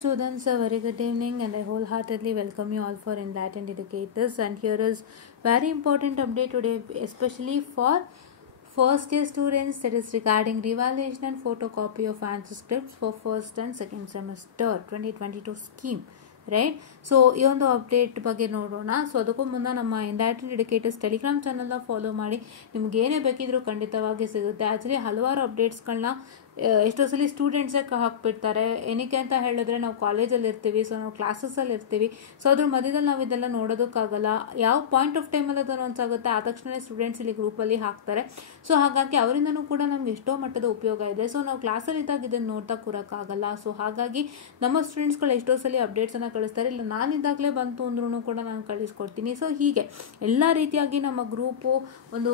Students, a very good evening, and I wholeheartedly welcome you all for Enlightened Educators. And here is very important update today, especially for first year students, that is regarding revaluation and photocopy of answer scripts for first and second semester 2022 scheme. Right. So ಈ ಒಂದು update ಬಗ್ಗೆ ನೋಡೋಣ. So ಅದಕ್ಕೂ ಮುನ್ನ ನಮ್ಮ ಎಂಲೈಟೆಂಡ್ ಎಡ್ಯುಕೇಟರ್ಸ್ Telegram ಚಾನಲ್ನ follow ಮಾಡಿ, ನಿಮ್ಗೆ ಏನೇ ಬೇಕಿದ್ರೂ ಖಂಡಿತವಾಗಿ ಸಿಗುತ್ತೆ. ಆ್ಯಕ್ಚುಲಿ ಹಲವಾರು ಅಪ್ಡೇಟ್ಸ್ಗಳನ್ನ ಎಷ್ಟೋ ಸಲ ಸ್ಟೂಡೆಂಟ್ಸೇ ಹಾಕ್ಬಿಡ್ತಾರೆ. ಏನಕ್ಕೆ ಅಂತ ಹೇಳಿದ್ರೆ, ನಾವು ಕಾಲೇಜಲ್ಲಿ ಇರ್ತೀವಿ, ಸೊ ನಾವು ಕ್ಲಾಸಸ್ಸಲ್ಲಿ ಇರ್ತೀವಿ, ಸೊ ಅದ್ರ ಮಧ್ಯದಲ್ಲಿ ನಾವು ಇದೆಲ್ಲ ನೋಡೋದಕ್ಕಾಗಲ್ಲ. ಯಾವ ಪಾಯಿಂಟ್ ಆಫ್ ಟೈಮಲ್ಲಿ ಅದು ಅನೌನ್ಸ್ ಆಗುತ್ತೆ ಆ ತಕ್ಷಣ ಸ್ಟೂಡೆಂಟ್ಸ್ ಇಲ್ಲಿ ಗ್ರೂಪಲ್ಲಿ ಹಾಕ್ತಾರೆ. ಸೊ ಹಾಗಾಗಿ ಅವರಿಂದನೂ ಕೂಡ ನಮ್ಗೆ ಎಷ್ಟೋ ಮಟ್ಟದ ಉಪಯೋಗ ಇದೆ. ಸೊ ನಾವು ಕ್ಲಾಸಲ್ಲಿ ಇದ್ದಾಗ ಇದನ್ನು ನೋಡ್ತಾ ಕೂರೋಕ್ಕಾಗಲ್ಲ. ಸೊ ಹಾಗಾಗಿ ನಮ್ಮ ಸ್ಟೂಡೆಂಟ್ಸ್ಗಳು ಎಷ್ಟೋ ಸಲ ಅಪ್ಡೇಟ್ಸನ್ನು ಕಳಿಸ್ತಾರೆ. ಇಲ್ಲ ನಾನಿದ್ದಾಗಲೇ ಬಂತು ಅಂದ್ರೂ ಕೂಡ ನಾನು ಕಳಿಸ್ಕೊಡ್ತೀನಿ. ಸೊ ಹೀಗೆ ಎಲ್ಲ ರೀತಿಯಾಗಿ ನಮ್ಮ ಗ್ರೂಪು ಒಂದು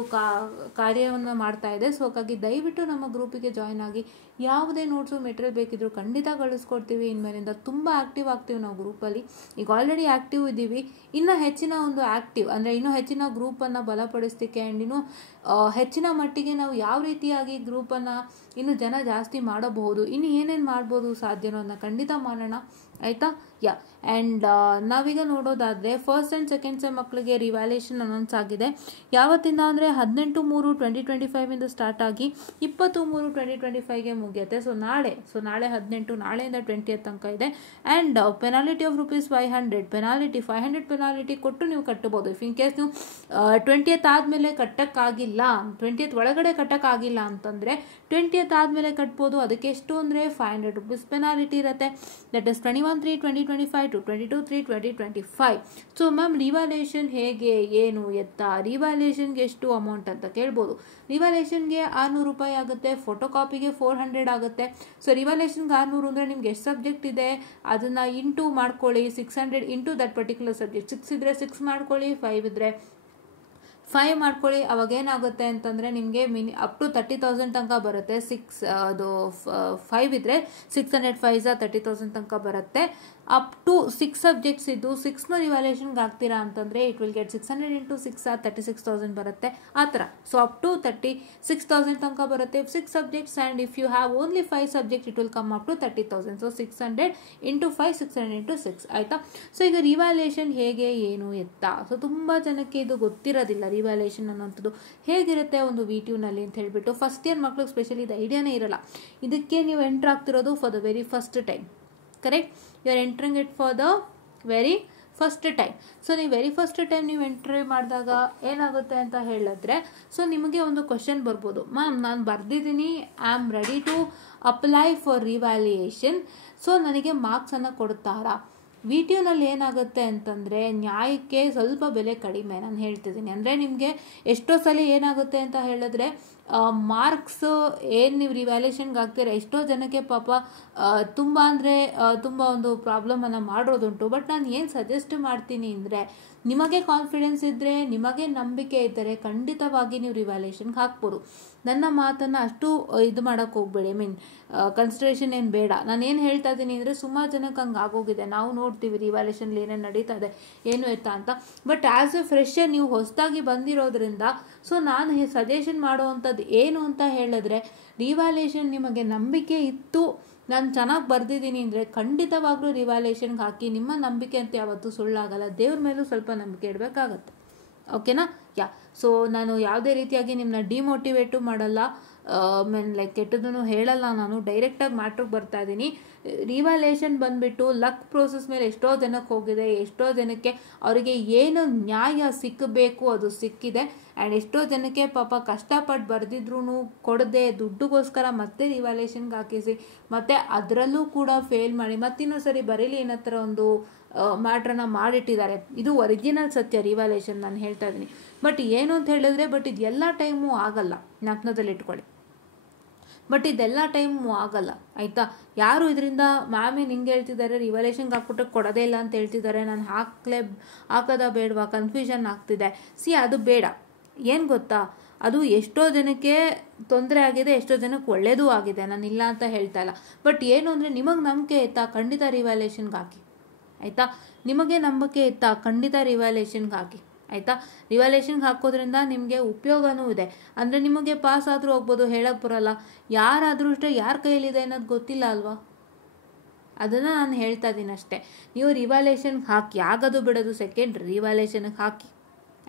ಕಾರ್ಯವನ್ನು ಮಾಡ್ತಾ ಇದೆ. ಸೊ ಹಾಗಾಗಿ ದಯವಿಟ್ಟು ನಮ್ಮ ಗ್ರೂಪಿಗೆ ಜಾಯ್ನ್ ಆಗಿ, ಯಾವುದೇ ನೋಟ್ಸು ಮೆಟೀರಿಯಲ್ ಬೇಕಿದ್ರು ಖಂಡಿತ ಕಳಿಸ್ಕೊಡ್ತೀವಿ. ಇನ್ಮೇಲಿಂದ ತುಂಬ ಆ್ಯಕ್ಟಿವ್ ಆಗ್ತೀವಿ ನಾವು ಗ್ರೂಪಲ್ಲಿ. ಈಗ ಆಲ್ರೆಡಿ ಆ್ಯಕ್ಟಿವ್ ಇದ್ದೀವಿ, ಇನ್ನೂ ಹೆಚ್ಚಿನ ಒಂದು ಆ್ಯಕ್ಟಿವ್ ಅಂದರೆ ಇನ್ನೂ ಹೆಚ್ಚಿನ ಗ್ರೂಪನ್ನು ಬಲಪಡಿಸಲಿಕ್ಕೆ ಆ್ಯಂಡ್ ಇನ್ನೂ ಹೆಚ್ಚಿನ ಮಟ್ಟಿಗೆ ನಾವು ಯಾವ ರೀತಿಯಾಗಿ ಗ್ರೂಪನ್ನು ಇನ್ನೂ ಜನ ಜಾಸ್ತಿ ಮಾಡಬಹುದು, ಇನ್ನು ಏನೇನು ಮಾಡ್ಬೋದು ಸಾಧ್ಯನೋ ಅದನ್ನ ಖಂಡಿತ ಮಾಡೋಣ, ಆಯಿತಾ? ಆ್ಯಂಡ್ ನಾವೀಗ ನೋಡೋದಾದರೆ ಫಸ್ಟ್ ಆ್ಯಂಡ್ ಸೆಕೆಂಡ್ ಸೆಮ್ ಮಕ್ಕಳಿಗೆ ರಿವ್ಯಾಲ್ಯೂಯೇಷನ್ ಅನೌನ್ಸ್ ಆಗಿದೆ. ಯಾವತ್ತಿಂದ ಅಂದರೆ 18/3/2025 ಸ್ಟಾರ್ಟ್ ಆಗಿ 20/3/2025 ಮುಗಿಯುತ್ತೆ. ಸೊ ನಾಳೆ 18, ನಾಳೆಯಿಂದ 20 ತನಕ ಇದೆ. ಆ್ಯಂಡ್ ಪೆನಾಲಿಟಿ ಆಫ್ ₹500 ಪೆನಾಲಿಟಿ, 500 ಪೆನಾಲಿಟಿ ಕೊಟ್ಟು ನೀವು ಕಟ್ಟಬಹುದು. ಇಫ್ ಇನ್ ಕೇಸ್ ನೀವು 20th ಆದಮೇಲೆ ಕಟ್ಟಕ್ಕಾಗಿಲ್ಲ, 20th ಒಳಗಡೆ ಕಟ್ಟಕ್ಕಾಗಿಲ್ಲ ಅಂತಂದರೆ 20th ಆದಮೇಲೆ ಕಟ್ಬೋದು. ಅದಕ್ಕೆ ಎಷ್ಟು ಅಂದರೆ ₹500 ಪೆನಾಲಿಟಿ ಇರುತ್ತೆ. That is 21/3/2025 to 22/3/2025. So ma'am revaluation ಹೇಗೆ, ಏನು ಎತ್ತ, ರಿವ್ಯಾಲ್ಯೂಯೇಷನ್ಗೆ ಎಷ್ಟು ಅಮೌಂಟ್ ಅಂತ ಕೇಳ್ಬೋದು. ರಿವ್ಯಾಲ್ಯೂಯೇಷನ್ಗೆ ₹600 ಆಗುತ್ತೆ, ಫೋಟೋ ಕಾಪಿಗೆ 400 ಆಗುತ್ತೆ. ಸೊ ರಿವ್ಯಾಲ್ಯೂಯೇಷನ್ಗೆ 600 ಅಂದರೆ ನಿಮ್ಗೆ ಎಷ್ಟು ಸಬ್ಜೆಕ್ಟ್ ಇದೆ ಅದನ್ನು ಇಂಟು ಮಾಡ್ಕೊಳ್ಳಿ, 600 ಇಂಟು ದಟ್ ಪರ್ಟಿಕ್ಯುಲರ್ ಸಬ್ಜೆಕ್ಟ್. 6 ಇದ್ರೆ 6 ಮಾಡ್ಕೊಳ್ಳಿ, 5 ಇದ್ರೆ 5 ಮಾಡ್ಕೊಳ್ಳಿ. ಅವಾಗ ಏನಾಗುತ್ತೆ ಅಂತಂದರೆ ನಿಮಗೆ ಅಪ್ ಟು 30,000 ತನಕ ಬರುತ್ತೆ. 5 ಇದ್ರೆ 600 5 30,000 ತನಕ ಬರುತ್ತೆ. ಅಪ್ ಟು 6 ಸಬ್ಜೆಕ್ಟ್ಸ್ ಇದ್ದು 6ನ ರಿವ್ಯಾಲ್ಯೂಯೇಷನ್ಗೆ ಆಗ್ತೀರಾ ಅಂತಂದರೆ ಇಟ್ ವಿಲ್ ಗೆಟ್ 600 ಇಂಟು 6 36,000 ಬರುತ್ತೆ, ಆ ಥರ. ಸೊ ಅಪ್ ಟು 36,000 ತನಕ ಬರುತ್ತೆ 6 subjects. And if you have only 5 subject it will come up to 30,000. So 600 into 5 600 into 6, ಆಯಿತಾ? ಸೊ ಈಗ ರಿವ್ಯಾಲ್ಯೂಯೇಷನ್ ಹೇಗೆ, ಏನು ಎತ್ತ, ಸೊ ತುಂಬ ಜನಕ್ಕೆ ಇದು ಗೊತ್ತಿರೋದಿಲ್ಲ. ರಿವ್ಯಾಲ್ಯೂಯೇಷನ್ ಅನ್ನೋಂಥದ್ದು ಹೇಗಿರುತ್ತೆ ಒಂದು VTUನಲ್ಲಿ ಅಂತ ಹೇಳಿಬಿಟ್ಟು ಫಸ್ಟ್ ಇಯರ್ ಮಕ್ಳಿಗೆ ಸ್ಪೆಷಲಿ ಇದು ಐಡಿಯಾನೇ ಇರಲ್ಲ. ಇದಕ್ಕೆ ನೀವು ಎಂಟ್ರ್ ಆಗ್ತಿರೋದು for the very first time, correct? You are entering it for the very first time. So ನೀವು ವೆರಿ ಫಸ್ಟ್ ಟೈಮ್ ನೀವು ಎಂಟ್ರಿ ಮಾಡಿದಾಗ ಏನಾಗುತ್ತೆ ಅಂತ ಹೇಳಿದ್ರೆ, ಸೊ ನಿಮಗೆ ಒಂದು ಕ್ವಶನ್ ಬರ್ಬೋದು, ಮ್ಯಾಮ್ ನಾನು ಬರೆದಿದ್ದೀನಿ, I am ready to apply for revaluation, so ನನಗೆ ಮಾರ್ಕ್ಸನ್ನು ಕೊಡ್ತಾರಾ? VTUನಲ್ಲಿ ಏನಾಗುತ್ತೆ ಅಂತಂದರೆ ನ್ಯಾಯಕ್ಕೆ ಸ್ವಲ್ಪ ಬೆಲೆ ಕಡಿಮೆ, ನಾನು ಹೇಳ್ತಿದ್ದೀನಿ. ಅಂದರೆ ನಿಮಗೆ ಎಷ್ಟೋ ಸಲ ಏನಾಗುತ್ತೆ ಅಂತ ಹೇಳಿದ್ರೆ, ಮಾರ್ಕ್ಸ್ ಏನು ನೀವು ರಿವ್ಯಾಲ್ಯೂಯೇಷನ್ಗೆ ಆಗ್ತೀರ, ಎಷ್ಟೋ ಜನಕ್ಕೆ ಪಾಪ ತುಂಬ ಅಂದರೆ ತುಂಬ ಒಂದು ಪ್ರಾಬ್ಲಮನ್ನು ಮಾಡೋದುಂಟು. ಬಟ್ ನಾನು ಏನು ಸಜೆಸ್ಟ್ ಮಾಡ್ತೀನಿ ಅಂದರೆ, ನಿಮಗೆ ಕಾನ್ಫಿಡೆನ್ಸ್ ಇದ್ದರೆ, ನಿಮಗೆ ನಂಬಿಕೆ ಇದ್ದರೆ ಖಂಡಿತವಾಗಿ ನೀವು ರಿವ್ಯಾಲ್ಯೂಯೇಷನ್ಗೆ ಹಾಕ್ಬೋದು. ನನ್ನ ಮಾತನ್ನು ಅಷ್ಟು ಇದು ಮಾಡೋಕ್ಕೆ ಹೋಗಬೇಡಿ, ಕನ್ಸಿಡರೇಷನ್ ಏನು ಬೇಡ. ನಾನು ಏನು ಹೇಳ್ತಾ ಇದ್ದೀನಿ ಅಂದರೆ, ಸುಮಾರು ಜನಕ್ಕೆ ಹಂಗೆ ಆಗೋಗಿದೆ. ನಾವು ನೋಡ್ತೀವಿ ರಿವ್ಯಾಲ್ಯೂಯೇಷನ್ಲಿ ಏನೇನು ನಡೀತಾ ಇದೆ, ಏನು ಎತ್ತ ಅಂತ. ಬಟ್ ಆ್ಯಸ್ ಎ ಫ್ರೆಶರ್ ನೀವು ಹೊಸದಾಗಿ ಬಂದಿರೋದ್ರಿಂದ, ಸೊ ನಾನು ಸಜೆಷನ್ ಮಾಡುವಂಥದ್ದು ಏನು ಅಂತ ಹೇಳಿದ್ರೆ, ರಿವ್ಯಾಲ್ಯೂಯೇಷನ್ ನಿಮಗೆ ನಂಬಿಕೆ ಇತ್ತು, ನಾನು ಚೆನ್ನಾಗಿ ಬರೆದಿದ್ದೀನಿ ಅಂದರೆ ಖಂಡಿತವಾಗ್ಲೂ ರಿವ್ಯಾಲ್ಯೂಯೇಷನ್ಗೆ ಹಾಕಿ. ನಿಮ್ಮ ನಂಬಿಕೆ ಅಂತ ಯಾವತ್ತೂ ಸುಳ್ಳಾಗಲ್ಲ. ದೇವ್ರ ಮೇಲೂ ಸ್ವಲ್ಪ ನಂಬಿಕೆ ಇಡಬೇಕಾಗತ್ತೆ, ಓಕೆನಾ? ಸೊ ನಾನು ಯಾವುದೇ ರೀತಿಯಾಗಿ ನಿಮ್ಮನ್ನ ಡಿಮೋಟಿವೇಟು ಮಾಡಲ್ಲ, ಕೆಟ್ಟದನ್ನು ಹೇಳಲ್ಲ. ನಾನು ಡೈರೆಕ್ಟಾಗಿ ಮ್ಯಾಟ್ರಿಗೆ ಬರ್ತಾ ಇದ್ದೀನಿ. ರಿವ್ಯಾಲ್ಯೂಯೇಷನ್ ಬಂದುಬಿಟ್ಟು ಲಕ್ ಪ್ರೋಸೆಸ್ ಮೇಲೆ ಎಷ್ಟೋ ಜನಕ್ಕೆ ಹೋಗಿದೆ, ಎಷ್ಟೋ ಜನಕ್ಕೆ ಅವರಿಗೆ ಏನು ನ್ಯಾಯ ಸಿಕ್ಕಬೇಕು ಅದು ಸಿಕ್ಕಿದೆ. ಆ್ಯಂಡ್ ಎಷ್ಟೋ ಜನಕ್ಕೆ ಪಾಪ ಕಷ್ಟಪಟ್ಟು ಬರೆದಿದ್ರು ಕೊಡದೆ ದುಡ್ಡುಗೋಸ್ಕರ ಮತ್ತೆ ರಿವ್ಯಾಲ್ಯೂಯೇಷನ್ಗೆ ಹಾಕಿಸಿ, ಮತ್ತು ಅದರಲ್ಲೂ ಕೂಡ ಫೇಲ್ ಮಾಡಿ ಮತ್ತಿನ್ನೊಂದು ಸರಿ ಬರೀಲಿ ಏನೋ ಥರ ಒಂದು ಮ್ಯಾಟ್ರನ್ನ ಮಾಡಿಟ್ಟಿದ್ದಾರೆ. ಇದು ಒರಿಜಿನಲ್ ಸತ್ಯ, ರಿವ್ಯಾಲ್ಯೂಯೇಷನ್ ನಾನು ಹೇಳ್ತಾ ಇದ್ದೀನಿ. ಬಟ್ ಏನು ಅಂತ ಹೇಳಿದ್ರೆ, ಬಟ್ ಇದು ಎಲ್ಲ ಟೈಮು ಆಗಲ್ಲ, ಜ್ಞಾಪನದಲ್ಲಿ ಇಟ್ಕೊಳ್ಳಿ. ಬಟ್ ಇದೆಲ್ಲ ಟೈಮು ಆಗಲ್ಲ, ಆಯಿತಾ? ಯಾರು ಇದರಿಂದ ಮ್ಯಾಮೇ ನಿಂಗೆ ಹೇಳ್ತಿದ್ದಾರೆ ರಿವ್ಯಾಲ್ಯೂಯೇಷನ್ಗೆ ಹಾಕ್ಬಿಟ್ಟು ಕೊಡೋದೇ ಇಲ್ಲ ಅಂತ ಹೇಳ್ತಿದ್ದಾರೆ, ನಾನು ಹಾಕೋದ ಬೇಡವಾ, ಕನ್ಫ್ಯೂಷನ್ ಆಗ್ತಿದೆ. ಅದು ಬೇಡ. ಏನು ಗೊತ್ತಾ, ಅದು ಎಷ್ಟೋ ಜನಕ್ಕೆ ತೊಂದರೆ ಆಗಿದೆ, ಎಷ್ಟೋ ಜನಕ್ಕೆ ಒಳ್ಳೇದೂ ಆಗಿದೆ, ನಾನು ಇಲ್ಲ ಅಂತ ಹೇಳ್ತಾ ಇಲ್ಲ. ಬಟ್ ಏನು ಅಂದರೆ, ನಿಮಗೆ ನಂಬಿಕೆ ಇತ್ತಾ, ಖಂಡಿತ ರಿವ್ಯಾಲ್ಯೂಯೇಷನ್ಗೆ ಹಾಕಿ, ಆಯಿತಾ? ನಿಮಗೆ ನಂಬಿಕೆ ಇತ್ತಾ, ಖಂಡಿತ ರಿವ್ಯಾಲ್ಯೂಯೇಷನ್ಗೆ ಹಾಕಿ, ಆಯಿತಾ? ರಿವ್ಯಾಲ್ಯೂಯೇಷನ್ಗೆ ಹಾಕೋದ್ರಿಂದ ನಿಮಗೆ ಉಪಯೋಗನೂ ಇದೆ. ಅಂದರೆ ನಿಮಗೆ ಪಾಸ್ ಆದರೂ ಹೋಗ್ಬೋದು, ಹೇಳಕ್ಕೆ ಬರೋಲ್ಲ. ಯಾರಾದರೂ ಅಷ್ಟೇ ಯಾರ ಕೈಯಲ್ಲಿದೆ ಅನ್ನೋದು ಗೊತ್ತಿಲ್ಲ ಅಲ್ವಾ? ಅದನ್ನು ನಾನು ಹೇಳ್ತಾ ಇದ್ದೀನಿ ಅಷ್ಟೇ. ನೀವು ರಿವ್ಯಾಲ್ಯೂಯೇಷನ್ಗೆ ಹಾಕಿ, ಆಗೋದು ಬಿಡೋದು ಸೆಕೆಂಡ್ರಿ, ರಿವ್ಯಾಲ್ಯೂಯೇಷನ್ಗೆ ಹಾಕಿ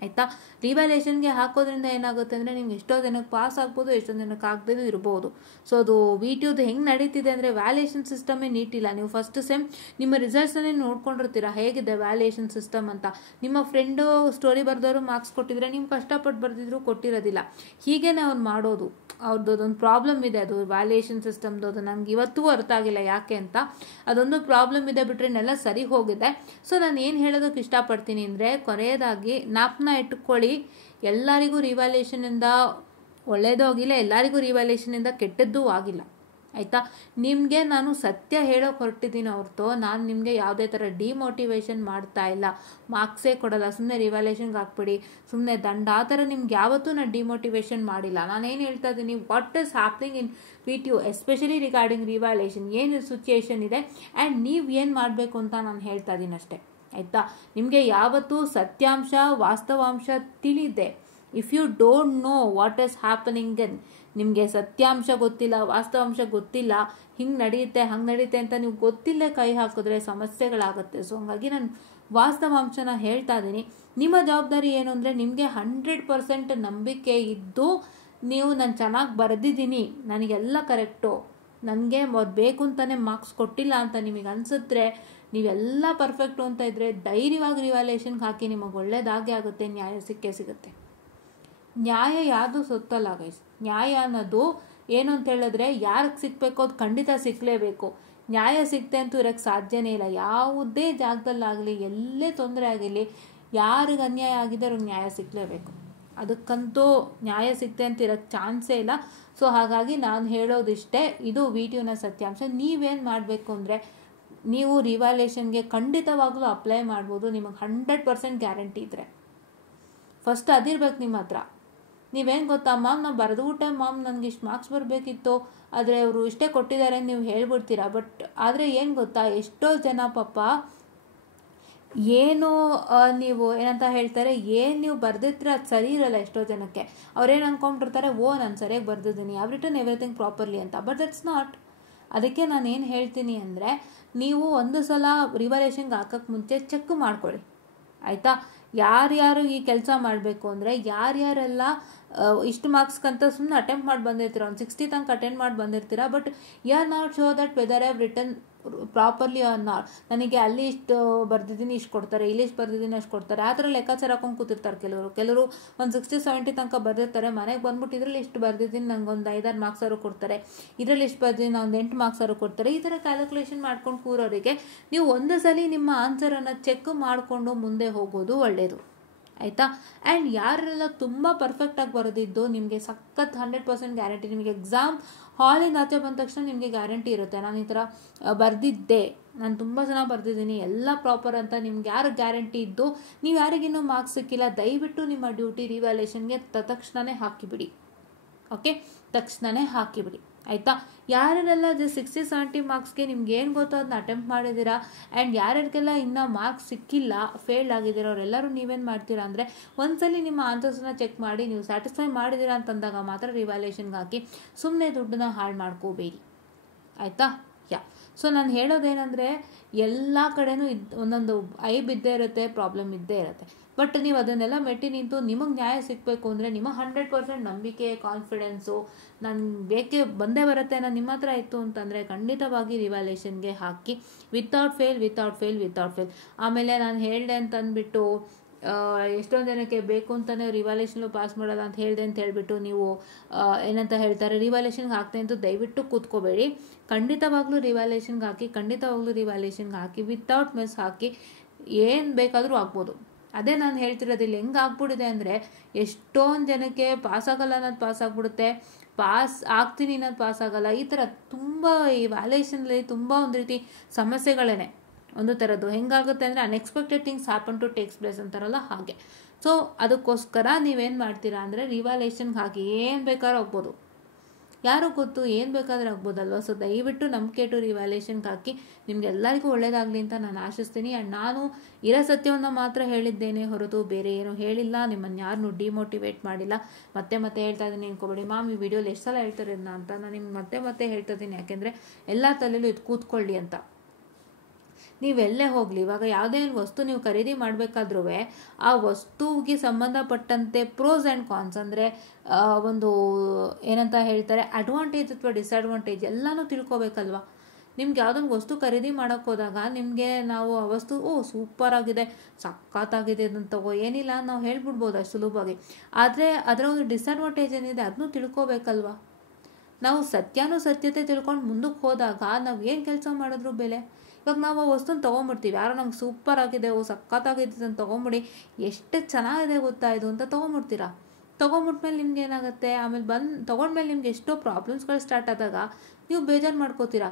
ಆಯಿತಾ. ರಿವ್ಯಾಲ್ಯೂಯೇಷನ್ಗೆ ಹಾಕೋದ್ರಿಂದ ಏನಾಗುತ್ತೆ ಅಂದರೆ ನಿಮ್ಗೆ ಎಷ್ಟೋ ಜನಕ್ಕೆ ಪಾಸ್ ಆಗ್ಬೋದು, ಎಷ್ಟೋ ಜನಕ್ಕೆ ಆಗದೇನೂ ಇರ್ಬೋದು. ಸೊ ಅದು VTUದು ಹೆಂಗೆ ನಡೀತಿದೆ ಅಂದರೆ ವ್ಯಾಲ್ಯೂಯೇಷನ್ ಸಿಸ್ಟಮೇ ನೀಟಿಲ್ಲ. ನೀವು ಫಸ್ಟ್ ಸೆಮ್ ನಿಮ್ಮ ರಿಸಲ್ಟ್ಸನ್ನೇ ನೋಡ್ಕೊಂಡಿರ್ತೀರ ಹೇಗಿದೆ ವ್ಯಾಲ್ಯೂಯೇಷನ್ ಸಿಸ್ಟಮ್ ಅಂತ. ನಿಮ್ಮ ಫ್ರೆಂಡು ಸ್ಟೋರಿ ಬರೆದವರು ಮಾರ್ಕ್ಸ್ ಕೊಟ್ಟಿದ್ರೆ ನೀವು ಕಷ್ಟಪಟ್ಟು ಬರೆದಿದ್ರು ಕೊಟ್ಟಿರೋದಿಲ್ಲ. ಹೀಗೇನೆ ಅವ್ನು ಮಾಡೋದು. ಅವ್ರದ್ದು ಅದೊಂದು ಪ್ರಾಬ್ಲಮ್ ಇದೆ, ಅದು ವ್ಯಾಲ್ಯೂಯೇಷನ್ ಸಿಸ್ಟಮ್ದು. ಅದು ನನಗೆ ಇವತ್ತೂ ಅರ್ಥ ಆಗಿಲ್ಲ ಯಾಕೆ ಅಂತ. ಅದೊಂದು ಪ್ರಾಬ್ಲಮ್ ಇದೆ, ಬಿಟ್ಟರೆ ಇನ್ನೆಲ್ಲ ಸರಿ ಹೋಗಿದೆ. ಸೊ ನಾನು ಏನು ಹೇಳೋದಕ್ಕೆ ಇಷ್ಟಪಡ್ತೀನಿ ಅಂದರೆ, ಕೊನೆಯದಾಗಿ ಜ್ಞಾಪನ ಇಟ್ಕೊಳ್ಳಿ, ಎಲ್ಲರಿಗೂ ರಿವ್ಯಾಲ್ಯೂಯೇಷನಿಂದ ಒಳ್ಳೆಯದೂ ಆಗಿಲ್ಲ, ಎಲ್ಲರಿಗೂ ರಿವ್ಯಾಲ್ಯೂಯೇಷನಿಂದ ಕೆಟ್ಟದ್ದೂ ಆಗಿಲ್ಲ ಆಯಿತಾ. ನಿಮಗೆ ನಾನು ಸತ್ಯ ಹೇಳೋಕೆ ಹೊರಟಿದ್ದೀನಿ ಹೊರತು ನಾನು ನಿಮಗೆ ಯಾವುದೇ ಥರ ಡಿಮೋಟಿವೇಶನ್ ಮಾಡ್ತಾ ಇಲ್ಲ. ಮಾರ್ಕ್ಸೇ ಕೊಡಲ್ಲ, ಸುಮ್ಮನೆ ರಿವ್ಯಾಲ್ಯೂಯೇಷನ್ಗೆ ಹಾಕ್ಬಿಡಿ, ಸುಮ್ಮನೆ ದಂಡ, ಆ ಥರ ನಿಮ್ಗೆ ಯಾವತ್ತೂ ನಾನು ಡಿಮೋಟಿವೇಶನ್ ಮಾಡಿಲ್ಲ. ನಾನೇನು ಹೇಳ್ತಾ ಇದ್ದೀನಿ, what is happening in VTU especially regarding revaluation, ಏನು ಸಿಚುಯೇಷನ್ ಇದೆ ಆ್ಯಂಡ್ ನೀವು ಏನು ಮಾಡಬೇಕು ಅಂತ ನಾನು ಹೇಳ್ತಾ ಇದ್ದೀನಿ ಅಷ್ಟೇ ಆಯಿತಾ. ನಿಮಗೆ ಯಾವತ್ತೂ ಸತ್ಯಾಂಶ ವಾಸ್ತವಾಂಶ ತಿಳಿದೆ. If you don't know what is happening, ನಿಮಗೆ ಸತ್ಯಾಂಶ ಗೊತ್ತಿಲ್ಲ, ವಾಸ್ತವಾಂಶ ಗೊತ್ತಿಲ್ಲ, ಹಿಂಗೆ ನಡೆಯುತ್ತೆ ಹಂಗೆ ನಡೆಯುತ್ತೆ ಅಂತ ನೀವು ಗೊತ್ತಿಲ್ಲೇ ಕೈ ಹಾಕಿದ್ರೆ ಸಮಸ್ಯೆಗಳಾಗುತ್ತೆ. ಸೊ ಹಂಗಾಗಿ ನಾನು ವಾಸ್ತವಾಂಶನ ಹೇಳ್ತಾ ಇದ್ದೀನಿ. ನಿಮ್ಮ ಜವಾಬ್ದಾರಿ ಏನು ಅಂದರೆ, ನಿಮಗೆ 100% ನಂಬಿಕೆ ಇದ್ದು ನೀವು ನಾನು ಚೆನ್ನಾಗಿ ಬರೆದಿದ್ದೀನಿ, ನನಗೆಲ್ಲ ಕರೆಕ್ಟು, ನನಗೆ ಬೇಕು ಅಂತಲೇ ಮಾರ್ಕ್ಸ್ ಕೊಟ್ಟಿಲ್ಲ ಅಂತ ನಿಮಗೆ ಅನಿಸಿದ್ರೆ, ನೀವೆಲ್ಲ ಪರ್ಫೆಕ್ಟು ಅಂತ ಇದ್ದರೆ ಧೈರ್ಯವಾಗಿ ರಿವ್ಯಾಲ್ಯೂಯೇಷನ್ಗೆ ಹಾಕಿ, ನಿಮಗೆ ಒಳ್ಳೆಯದಾಗೇ ಆಗುತ್ತೆ, ನ್ಯಾಯ ಸಿಕ್ಕೇ ಸಿಗುತ್ತೆ. ನ್ಯಾಯ ಯಾವುದು ಸೊತ್ತಲ್ಲ ಗೈಸ್. ನ್ಯಾಯ ಅನ್ನೋದು ಏನು ಅಂತ ಹೇಳಿದ್ರೆ, ಯಾರಿಗೆ ಸಿಕ್ಕಬೇಕು ಅದು ಖಂಡಿತ ಸಿಕ್ಕಲೇಬೇಕು. ನ್ಯಾಯ ಸಿಕ್ತೆ ಅಂತೂ ಇರೋಕ್ಕೆ ಸಾಧ್ಯನೇ ಇಲ್ಲ. ಯಾವುದೇ ಜಾಗದಲ್ಲಾಗಲಿ, ಎಲ್ಲೇ ತೊಂದರೆ ಆಗಿರಲಿ, ಯಾರಿಗೆ ಅನ್ಯಾಯ ಆಗಿದೆ ಅವ್ರಿಗೆ ನ್ಯಾಯ ಸಿಕ್ಕಲೇಬೇಕು. ಅದಕ್ಕಂತೂ ನ್ಯಾಯ ಸಿಕ್ತೆ ಅಂತ ಇರೋಕ್ಕೆ ಚಾನ್ಸೇ ಇಲ್ಲ. ಸೊ ಹಾಗಾಗಿ ನಾನು ಹೇಳೋದಿಷ್ಟೇ, ಇದು VTUನ ಸತ್ಯಾಂಶ. ನೀವೇನು ಮಾಡಬೇಕು ಅಂದರೆ, ನೀವು ರಿವ್ಯಾಲ್ಯೂಯೇಷನ್ಗೆ ಖಂಡಿತವಾಗ್ಲೂ ಅಪ್ಲೈ ಮಾಡ್ಬೋದು, ನಿಮಗೆ 100% ಗ್ಯಾರಂಟಿ ಇದ್ದರೆ. ಫಸ್ಟ್ ಅದಿರ್ಬೇಕು ನಿಮ್ಮ ಹತ್ರ. ನೀವೇನು ಗೊತ್ತಾ, ಮ್ಯಾಮ್ ನಾವು ಬರೆದುಬಿಟ್ಟೆ ಮ್ಯಾಮ್, ನನಗೆ ಇಷ್ಟು ಮಾರ್ಕ್ಸ್ ಬರಬೇಕಿತ್ತು, ಆದರೆ ಅವರು ಇಷ್ಟೇ ಕೊಟ್ಟಿದ್ದಾರೆ ನೀವು ಹೇಳ್ಬಿಡ್ತೀರಾ. ಬಟ್ ಆದರೆ ಏನು ಗೊತ್ತಾ, ಎಷ್ಟೋ ಜನ ಪಾಪ ಏನು ನೀವು ಏನಂತ ಹೇಳ್ತಾರೆ, ಏನು ನೀವು ಬರೆದಿದ್ರೆ ಅದು ಸರಿ ಇರಲ್ಲ. ಎಷ್ಟೋ ಜನಕ್ಕೆ ಅವ್ರೇನು ಅಂದ್ಕೊಂಡಿರ್ತಾರೆ, ನಾನು ಸರಿಯಾಗಿ ಬರೆದಿದ್ದೀನಿ, ಐ ರಿಟನ್ ಎವ್ರಿಥಿಂಗ್ ಪ್ರಾಪರ್ಲಿ ಅಂತ. But that's not. ಅದಕ್ಕೆ ನಾನು ಏನು ಹೇಳ್ತೀನಿ ಅಂದರೆ, ನೀವು ಒಂದು ಸಲ ರಿವ್ಯಾಲ್ಯೂಯೇಷನ್ಗೆ ಹಾಕೋಕ್ಕೆ ಮುಂಚೆ ಚೆಕ್ ಮಾಡ್ಕೊಳ್ಳಿ ಆಯಿತಾ. ಯಾರ್ಯಾರು ಈ ಕೆಲಸ ಮಾಡಬೇಕು ಅಂದರೆ, ಯಾರ್ಯಾರೆಲ್ಲ ಇಷ್ಟು ಮಾರ್ಕ್ಸ್ಗಂತ ಸುಮ್ಮನೆ ಅಟೆಂಪ್ಟ್ ಮಾಡಿ ಬಂದಿರ್ತೀರ, ಒಂದು 60 ತನಕ ಅಟೆಂಡ್ ಮಾಡಿ ಬಂದಿರ್ತೀರ, but you are not sure that whether I have written properly or not. ನನಗೆ ಅಲ್ಲಿ ಇಷ್ಟು ಬರ್ದಿದ್ದೀನಿ ಇಷ್ಟು ಕೊಡ್ತಾರೆ, ಇಲ್ಲಿ ಇಷ್ಟು ಬರ್ದಿದ್ದೀನಿ ಅಷ್ಟು ಕೊಡ್ತಾರೆ, ಆ ಥರ ಲೆಕ್ಕಾಚಾರ ಹಾಕೊಂಡು ಕೂತಿರ್ತಾರೆ ಕೆಲವರು ಒಂದು 60-70 ತನಕ ಬರ್ದಿರ್ತಾರೆ. ಮನೆಗೆ ಬಂದ್ಬಿಟ್ಟು ಇದರಲ್ಲಿ ಇಷ್ಟು ಬರ್ದಿದ್ದೀನಿ, ನಂಗೆ ಒಂದು 5-6 ಮಾರ್ಕ್ಸ್ ಅವರು ಕೊಡ್ತಾರೆ, ಇದರಲ್ಲಿ ಇಷ್ಟು ಬರ್ದಿದ್ದೀನಿ, ಒಂದು 8 ಮಾರ್ಕ್ಸ್ ಅವರು ಕೊಡ್ತಾರೆ. ಈ ಥರ ಕ್ಯಾಲ್ಕುಲೇಷನ್ ಮಾಡ್ಕೊಂಡು ಕೂರೋರಿಗೆ ನೀವು ಒಂದು ಸಲ ನಿಮ್ಮ ಆನ್ಸರನ್ನು ಚೆಕ್ ಮಾಡಿಕೊಂಡು ಮುಂದೆ ಹೋಗೋದು ಒಳ್ಳೆಯದು ಆಯಿತಾ. ಆ್ಯಂಡ್ ಯಾರೆಲ್ಲ ತುಂಬ ಪರ್ಫೆಕ್ಟಾಗಿ ಬರೆದಿದ್ದು, ನಿಮಗೆ ಸಖತ್ 100% ಗ್ಯಾರಂಟಿ. ನಿಮಗೆ ಎಕ್ಸಾಮ್ ಹಾಲಿಂದ ಆಚೆ ಬಂದ ತಕ್ಷಣ ನಿಮಗೆ ಗ್ಯಾರಂಟಿ ಇರುತ್ತೆ, ನಾನು ಈ ಥರ ಬರೆದಿದ್ದೆ, ನಾನು ತುಂಬ ಚೆನ್ನಾಗಿ ಬರೆದಿದ್ದೀನಿ, ಎಲ್ಲ ಪ್ರಾಪರ್ ಅಂತ ನಿಮ್ಗೆ ಯಾರು ಗ್ಯಾರಂಟಿ ಇದ್ದು, ನೀವು ಯಾರಿಗಿನ್ನೂ ಮಾರ್ಕ್ಸ್ ಸಿಕ್ಕಿಲ್ಲ, ದಯವಿಟ್ಟು ನಿಮ್ಮ ಡ್ಯೂಟಿ ರಿವ್ಯಾಲ್ಯೂಯೇಷನ್ಗೆ ತಕ್ಷಣವೇ ಹಾಕಿಬಿಡಿ. ಓಕೆ, ತಕ್ಷಣವೇ ಹಾಕಿಬಿಡಿ ಆಯಿತಾ. ಯಾರೆಲ್ಲ ಜಸ್ಟ್ 60-70 ಮಾರ್ಕ್ಸ್ಗೆ ನಿಮ್ಗೆ ಏನು ಗೊತ್ತೋ ಅದನ್ನ ಅಟೆಂಪ್ಟ್ ಮಾಡಿದ್ದೀರಾ, ಆ್ಯಂಡ್ ಯಾರ್ಯಾರಿಗೆಲ್ಲ ಇನ್ನೂ ಮಾರ್ಕ್ಸ್ ಸಿಕ್ಕಿಲ್ಲ, ಫೇಲ್ ಆಗಿದ್ದೀರಾ, ಅವರೆಲ್ಲರೂ ನೀವೇನು ಮಾಡ್ತೀರಾ ಅಂದರೆ, ಒಂದ್ಸಲಿ ನಿಮ್ಮ ಆನ್ಸರ್ಸ್ನ ಚೆಕ್ ಮಾಡಿ ನೀವು ಸ್ಯಾಟಿಸ್ಫೈ ಮಾಡಿದ್ದೀರಾ ಅಂತಂದಾಗ ಮಾತ್ರ ರಿವ್ಯಾಲ್ಯೂಯೇಷನ್ಗೆ ಹಾಕಿ. ಸುಮ್ಮನೆ ದುಡ್ಡನ್ನ ಹಾಳು ಮಾಡ್ಕೋಬೇಡಿ ಆಯಿತಾ. ಸೊ ನಾನು ಹೇಳೋದೇನೆಂದರೆ, ಎಲ್ಲ ಕಡೆನೂ ಒಂದೊಂದು ಐಬ್ ಇದ್ದೇ ಇರುತ್ತೆ, ಪ್ರಾಬ್ಲಮ್ ಇದ್ದೇ ಇರುತ್ತೆ. ಬಟ್ ನೀವು ಅದನ್ನೆಲ್ಲ ಮೆಟ್ಟಿ ನಿಂತು ನಿಮಗೆ ನ್ಯಾಯ ಸಿಗಬೇಕು ಅಂದರೆ, ನಿಮಗೆ 100% ನಂಬಿಕೆ, ಕಾನ್ಫಿಡೆನ್ಸು ನಾನು ಬೇಕೇ ಬಂದೇ ಬರುತ್ತೆ ನಾನು ನಿಮ್ಮ ಹತ್ರ ಇತ್ತು ಅಂತಂದರೆ, ಖಂಡಿತವಾಗಿ ರಿವ್ಯಾಲ್ಯೂಯೇಷನ್ಗೆ ಹಾಕಿ, ವಿತೌಟ್ ಫೇಲ್. ಆಮೇಲೆ ನಾನು ಹೇಳಿದೆ ಅಂತಂದ್ಬಿಟ್ಟು ಎಷ್ಟೊಂದು ಜನಕ್ಕೆ ಬೇಕು ಅಂತಲೇ ರಿವ್ಯಾಲ್ಯೂಯೇಷನ್ಲು ಪಾಸ್ ಮಾಡೋಲ್ಲ ಅಂತ ಹೇಳಿಬಿಟ್ಟು ನೀವು ಏನಂತ ಹೇಳ್ತಾರೆ, ರಿವ್ಯಾಲ್ಯೂಯೇಷನ್ಗೆ ಹಾಕ್ತೆ ಅಂತ ದಯವಿಟ್ಟು ಕೂತ್ಕೋಬೇಡಿ. ಖಂಡಿತವಾಗ್ಲೂ ರಿವ್ಯಾಲ್ಯೂಯೇಷನ್ಗೆ ಹಾಕಿ, ವಿತೌಟ್ ಮಿಸ್ ಹಾಕಿ, ಏನು ಬೇಕಾದರೂ ಆಗ್ಬೋದು. ಅದೇ ನಾನು ಹೇಳ್ತಿರೋದಿಲ್ಲ, ಹೆಂಗೆ ಆಗ್ಬಿಟ್ಟಿದೆ ಅಂದರೆ, ಎಷ್ಟೊಂದು ಜನಕ್ಕೆ ಪಾಸ್ ಆಗಲ್ಲ ಅನ್ನೋದು ಪಾಸ್ ಆಗಿಬಿಡುತ್ತೆ, ಪಾಸ್ ಆಗ್ತೀನಿ ಅನ್ನೋದು ಪಾಸ್ ಆಗಲ್ಲ. ಈ ಥರ ತುಂಬ ಈ ವ್ಯಾಲ್ಯೂಯೇಷನಲ್ಲಿ ತುಂಬ ಒಂದು ರೀತಿ ಸಮಸ್ಯೆಗಳೇ ಒಂದು ಥರದ್ದು. ಹೆಂಗಾಗುತ್ತೆ ಅಂದರೆ, unexpected things happen to takes place ಅಂತಾರಲ್ಲ ಹಾಗೆ. ಸೊ ಅದಕ್ಕೋಸ್ಕರ ನೀವೇನು ಮಾಡ್ತೀರಾ ಅಂದರೆ, ರಿವ್ಯಾಲ್ಯೂಯೇಷನ್ಗೆ ಹಾಕಿ ಏನು ಬೇಕಾದ್ರೂ ಆಗ್ಬೋದು, ಯಾರೋ ಗೊತ್ತು, ಏನು ಬೇಕಾದರೂ ಆಗ್ಬೋದಲ್ವ. ಸೊ ದಯವಿಟ್ಟು ನಂಬಿಕೆ ಇಟ್ಟು ರಿವ್ಯಾಲ್ಯೂಯೇಷನ್ಗೆ ಹಾಕಿ. ನಿಮಗೆಲ್ಲರಿಗೂ ಒಳ್ಳೇದಾಗಲಿ ಅಂತ ನಾನು ಆಶಿಸ್ತೀನಿ. ಆ್ಯಂಡ್ ನಾನು ಇರೋ ಸತ್ಯವನ್ನು ಮಾತ್ರ ಹೇಳಿದ್ದೇನೆ ಹೊರತು ಬೇರೆ ಏನೂ ಹೇಳಿಲ್ಲ, ನಿಮ್ಮನ್ನು ಯಾರನ್ನೂ ಡಿಮೋಟಿವೇಟ್ ಮಾಡಿಲ್ಲ. ಮತ್ತೆ ಹೇಳ್ತಾ ಇದ್ದೀನಿ, ಅನ್ಕೋಬೇಡಿ ಮ್ಯಾಮ್ ಈ ವಿಡಿಯೋಲಿ ಎಷ್ಟು ಸಲ ಹೇಳ್ತಾರೆ ಅಂತ. ನಾನು ನಿಮ್ಗೆ ಮತ್ತೆ ಹೇಳ್ತಾ ಇದ್ದೀನಿ, ಯಾಕೆಂದರೆ ಎಲ್ಲ ತಲೆಯಲ್ಲೂ ಇದು ಕೂತ್ಕೊಳ್ಳಿ ಅಂತ ನೀವೆಲ್ಲೇ ಹೋಗಲಿ, ಇವಾಗ ಯಾವುದೇ ಒಂದು ವಸ್ತು ನೀವು ಖರೀದಿ ಮಾಡಬೇಕಾದ್ರೂ ಆ ವಸ್ತುವಿಗೆ ಸಂಬಂಧಪಟ್ಟಂತೆ ಪ್ರೋಸ್ ಆ್ಯಂಡ್ ಕಾನ್ಸ್ ಅಂದರೆ ಒಂದು ಏನಂತ ಹೇಳ್ತಾರೆ ಅಡ್ವಾಂಟೇಜ್ ಅಥವಾ ಡಿಸ್ಅಡ್ವಾಂಟೇಜ್ ಎಲ್ಲನೂ ತಿಳ್ಕೊಬೇಕಲ್ವ. ನಿಮ್ಗೆ ಯಾವುದೊಂದು ವಸ್ತು ಖರೀದಿ ಮಾಡೋಕ್ಕೆ ಹೋದಾಗ ನಿಮಗೆ ನಾವು ಆ ವಸ್ತು ಸೂಪರ್ ಆಗಿದೆ, ಸಖತ್ತಾಗಿದೆ ಇದನ್ನು ತಗೋ, ಏನಿಲ್ಲ ನಾವು ಹೇಳ್ಬಿಡ್ಬೋದು ಅಷ್ಟು ಸುಲಭವಾಗಿ. ಆದರೆ ಅದರ ಒಂದು ಡಿಸ್ಅಡ್ವಾಂಟೇಜ್ ಏನಿದೆ ಅದನ್ನೂ ತಿಳ್ಕೊಬೇಕಲ್ವ. ನಾವು ಸತ್ಯತೆ ತಿಳ್ಕೊಂಡು ಮುಂದಕ್ಕೆ ಹೋದಾಗ ನಾವು ಏನು ಕೆಲಸ ಮಾಡಿದ್ರು ಬೆಲೆ. ಇವಾಗ ನಾವು ಆ ವಸ್ತುನ ತೊಗೊಂಬಿಡ್ತೀವಿ, ಯಾರೋ ನಮ್ಗೆ ಸೂಪರ್ ಆಗಿದೆ, ಸಖತ್ತಾಗಿದೆ ಅಂತ ತೊಗೊಂಬಿಡಿ, ಎಷ್ಟು ಚೆನ್ನಾಗಿದೆ ಗೊತ್ತಾ ಇದು ಅಂತ ತೊಗೊಂಬಿಡ್ತೀರಾ. ತೊಗೊಂಬಿಟ್ಮೇಲೆ ನಿಮ್ಗೆ ಏನಾಗುತ್ತೆ, ಆಮೇಲೆ ತೊಗೊಂಡ್ಮೇಲೆ ನಿಮ್ಗೆ ಎಷ್ಟೋ ಪ್ರಾಬ್ಲಮ್ಸ್ಗಳು ಸ್ಟಾರ್ಟ್ ಆದಾಗ ನೀವು ಬೇಜಾರು ಮಾಡ್ಕೋತೀರಾ.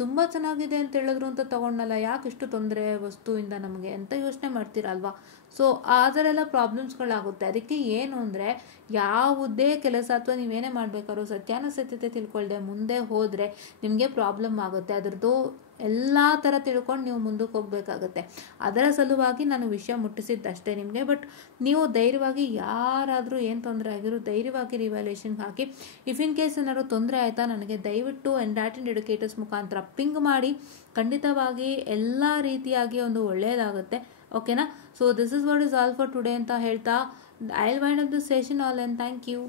ತುಂಬ ಚೆನ್ನಾಗಿದೆ ಅಂತ ಹೇಳಿದ್ರು ಅಂತ ತೊಗೊಂಡಲ್ಲ, ಯಾಕೆ ಇಷ್ಟು ತೊಂದರೆ ವಸ್ತುವಿಂದ ನಮಗೆ ಅಂತ ಯೋಚನೆ ಮಾಡ್ತೀರಾ ಅಲ್ವಾ. ಸೊ ಆ ಥರ ಪ್ರಾಬ್ಲಮ್ಸ್ಗಳಾಗುತ್ತೆ. ಅದಕ್ಕೆ ಏನು ಅಂದರೆ ಯಾವುದೇ ಕೆಲಸ ಅಥವಾ ನೀವೇನೇ ಮಾಡಬೇಕಾದ್ರೂ ಸತ್ಯತೆ ತಿಳ್ಕೊಳ್ದೆ ಮುಂದೆ ಹೋದರೆ ನಿಮಗೆ ಪ್ರಾಬ್ಲಮ್ ಆಗುತ್ತೆ. ಅದ್ರದ್ದು ಎಲ್ಲ ಥರ ತಿಳ್ಕೊಂಡು ನೀವು ಮುಂದಕ್ಕೆ ಹೋಗಬೇಕಾಗತ್ತೆ. ಅದರ ಸಲುವಾಗಿ ನಾನು ವಿಷಯ ಮುಟ್ಟಿಸಿದ್ದಷ್ಟೇ ನಿಮಗೆ. ಬಟ್ ನೀವು ಧೈರ್ಯವಾಗಿ ಯಾರಾದರೂ ಏನು ತೊಂದರೆ ಆಗಿರೋ ಧೈರ್ಯವಾಗಿ ರಿವ್ಯಾಲ್ಯೂಯೇಷನ್ಗೆ ಹಾಕಿ. ಇಫ್ ಇನ್ ಕೇಸ್ ಏನಾದ್ರು ತೊಂದರೆ ಆಯಿತಾ ನನಗೆ ದಯವಿಟ್ಟು ಎನ್ಲೈಟೆಂಡ್ ಎಡ್ಯುಕೇಟರ್ಸ್ ಮುಖಾಂತರ ಪಿಂಗ್ ಮಾಡಿ. ಖಂಡಿತವಾಗಿ ಎಲ್ಲ ರೀತಿಯಾಗಿ ಒಂದು ಒಳ್ಳೆಯದಾಗುತ್ತೆ. ಓಕೆನಾ. So this is what is all for today ಅಂತ ಹೇಳ್ತಾ I will wind up this session all and thank you.